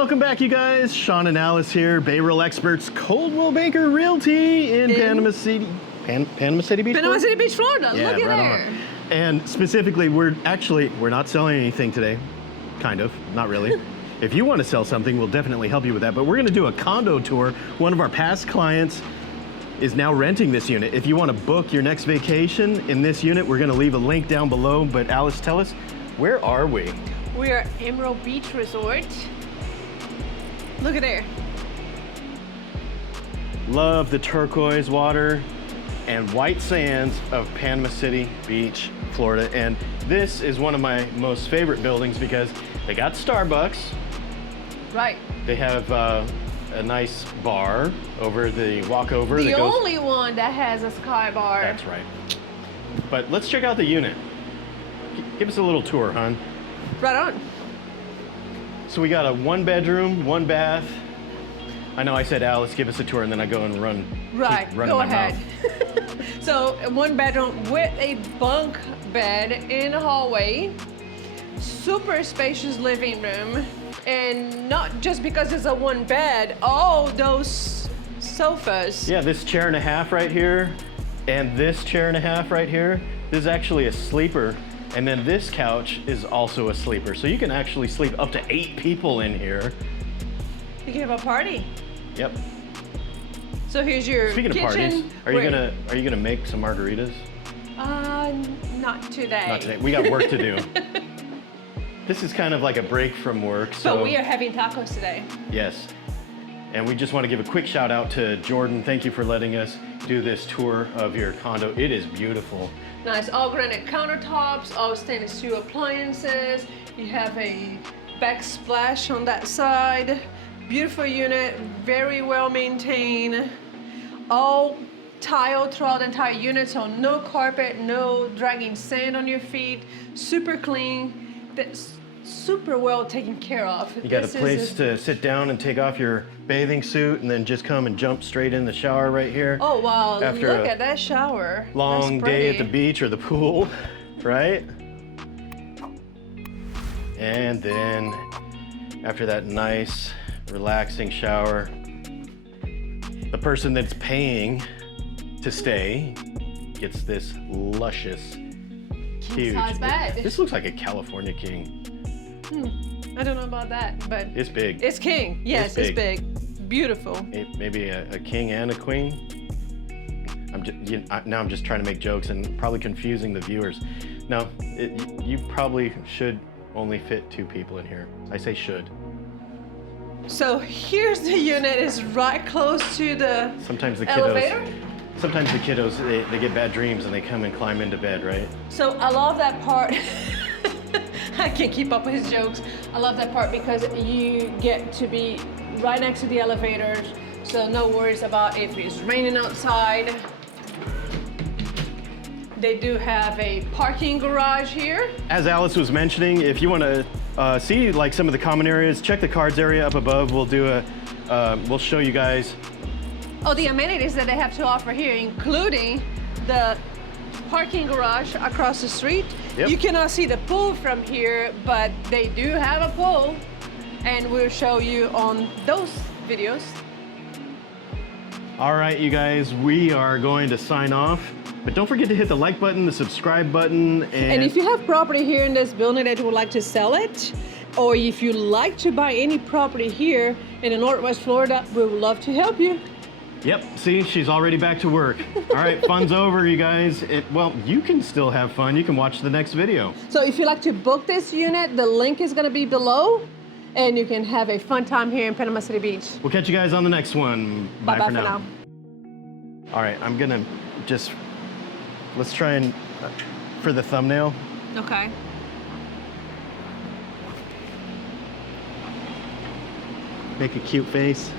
welcome back, you guys. Sean and Alice here, Bayroll experts, Coldwell Banker Realty in Panama City. Panama City Beach? Panama City Beach, Florida. Yeah, Look at right there. on. And specifically, we're not selling anything today. Kind of, not really. If you want to sell something, we'll definitely help you with that. But we're going to do a condo tour. One of our past clients is now renting this unit. If you want to book your next vacation in this unit, we're going to leave a link down below. But Alice, tell us, where are we? We are Emerald Beach Resort. Look at there. Love the turquoise water and white sands of Panama City Beach, Florida. And this is one of my most favorite buildings because they got Starbucks. Right. They have a nice bar over the walkover. The only one that has a sky bar. That's right. But let's check out the unit. Give us a little tour, hon. Right on. So we got a 1-bedroom, 1 bath. I know I said, Alice, give us a tour, and then I go and run. Right, running go my ahead. mouth. So 1 bedroom with a bunk bed in a hallway. Super spacious living room. And not just because it's a 1 bed, all those sofas. Yeah, this chair and a half right here, and this chair and a half right here, this is actually a sleeper. And then this couch is also a sleeper. So you can actually sleep up to 8 people in here. You can have a party. Yep. So here's your Speaking kitchen. of parties, are you gonna make some margaritas? Not today. Not today. We got work to do. This is kind of like a break from work. So But we are having tacos today. Yes. And we just want to give a quick shout out to Jordan. Thank you for letting us do this tour of your condo. It is beautiful. Nice, all granite countertops, all stainless steel appliances. You have a backsplash on that side. Beautiful unit, very well maintained. All tile throughout the entire unit, so no carpet, no dragging sand on your feet. Super clean. That's super well taken care of. You got a place to sit down and take off your bathing suit and then just come and jump straight in the shower right here. Oh wow, After look at that shower. Long That's day at pretty. the beach or the pool, right? And then after that nice, relaxing shower, the person that's paying to stay gets this luscious, huge. King-size bed. This looks like a California king. I don't know about that, but It's big. it's king. Yes, it's big. Beautiful. Maybe a king and a queen. Now I'm just trying to make jokes and probably confusing the viewers. No, you probably should only fit 2 people in here. I say should. So here's the unit. It's right close to the Sometimes the elevator. kiddos, they get bad dreams and they come and climb into bed, right? So I love that part. I can't keep up with his jokes. I love that part because you get to be right next to the elevators, so no worries about if it's raining outside. They do have a parking garage here. As Alice was mentioning, if you want to see like some of the common areas, check the cards area up above. We'll do we'll show you guys. Oh, the amenities that they have to offer here, including the parking garage across the street. Yep. You cannot see the pool from here, but they do have a pool, and we'll show you on those videos. All right, you guys, we are going to sign off, but don't forget to hit the like button, the subscribe button, And if you have property here in this building that you would like to sell it, or if you like to buy any property here in the Northwest Florida, we would love to help you. Yep, see, she's already back to work. All right, fun's over, you guys. Well, you can still have fun. You can watch the next video. So if you'd like to book this unit, the link is gonna be below, and you can have a fun time here in Panama City Beach. We'll catch you guys on the next one. Bye-bye for now. All right, I'm gonna let's try and, for the thumbnail. Okay. Make a cute face.